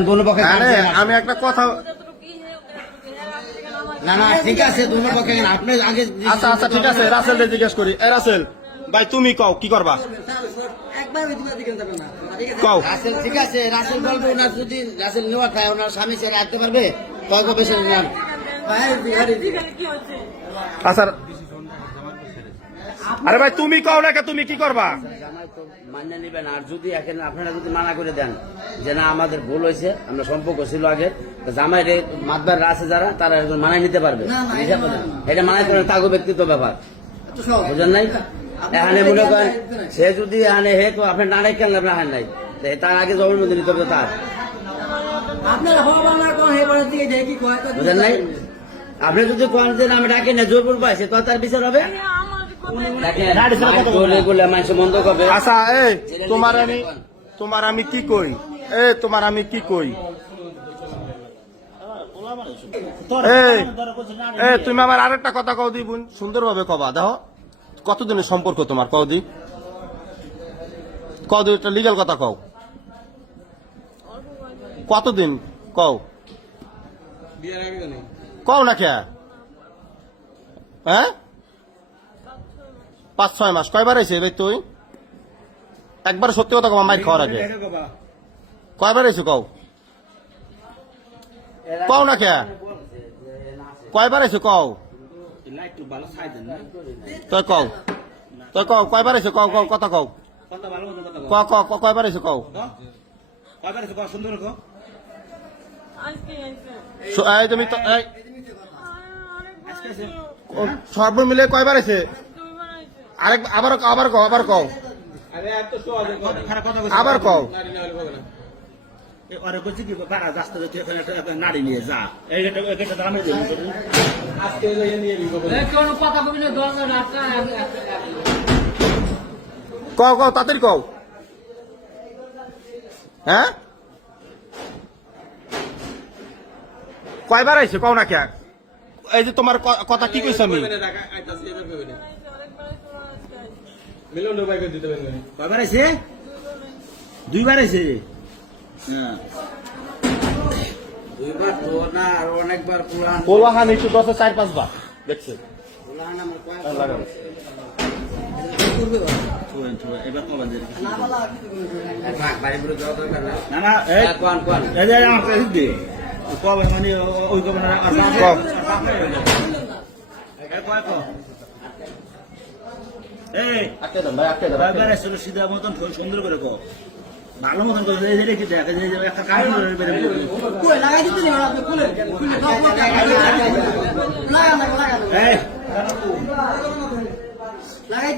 এখন দুনো পক্ষে আমি একটা কথা না না ঠিক আছে দুনো পক্ষে আপনি আগে আচ্ছা আচ্ছা ঠিক আছে রাসেল জিজ্ঞেস করি এ রাসেল ভাই তুমি কও কি করবা কও রাসেল ঠিক আছে রাসেল বলবে ওনার যদি রাসেল নেওয়া খায় ওনার স্বামী সে রাখতে পারবে কয় কবে সে নেন আচ্ছা আরে ভাই তুমি কও না তুমি কি করবা জামাই তো মান্য নিবেন আর যদি এখানে আপনারা যদি মানা করে দেন যে না আমাদের ভুল হয়েছে আমরা সম্পর্ক ছিল আগে জামাই রে মাতবার আছে যারা তারা একজন মানায় নিতে পারবে এটা মানায় করেন তাগো ব্যক্তিত্ব ব্যাপার বুঝলেন নাই এখানে মনে করেন সে যদি এখানে হে তো আপনার নাড়াই কেন আপনার হার নাই তার আগে জবানবন্দি নিতে হবে তার বুঝলেন নাই আপনি যদি কোন যে আমি ডাকি না জোর করবো সে তো তার বিচার হবে মানুষ মন্দ করবে আচ্ছা তোমার আমি কি কই তোমার আমি কি কই তুমি আমার আরেকটা কথা কও দি বোন সুন্দরভাবে কবা দেখো কতদিনের সম্পর্ক তোমার কও দি একটা লিগ্যাল কথা কও কতদিন কও কও না কে হ্যাঁ 5-6 মাস কয়বার আইছে ভাই তুই একবার সত্যি কথা কবা মাইর খাওয়ার আগে কয়বার আইছে কও কও না কে কয়বার আইছে কও তুই কও কয়বার আইছে কও কথা কও কয়বার আইছে কও তুমি সর্ব মিলে কয়বার আছে আবার কও আবার কও নারী নিয়ে যা কও তাড়াতাড়ি কও হ্যাঁ কয়বার আইছে কও না কে এই যে তোমার কথা কি কইছ আমি কয়বার আইছে 2বার আইছে দুইবার তো না আর অনেকবার পোলাহান একটু 10-4-5 বার দেখছে এবার কবার না না মানে ওই সিধা মতন সুন্দর করে কো ভালো মতন করে কি দেখে একটা কাজ লাগাই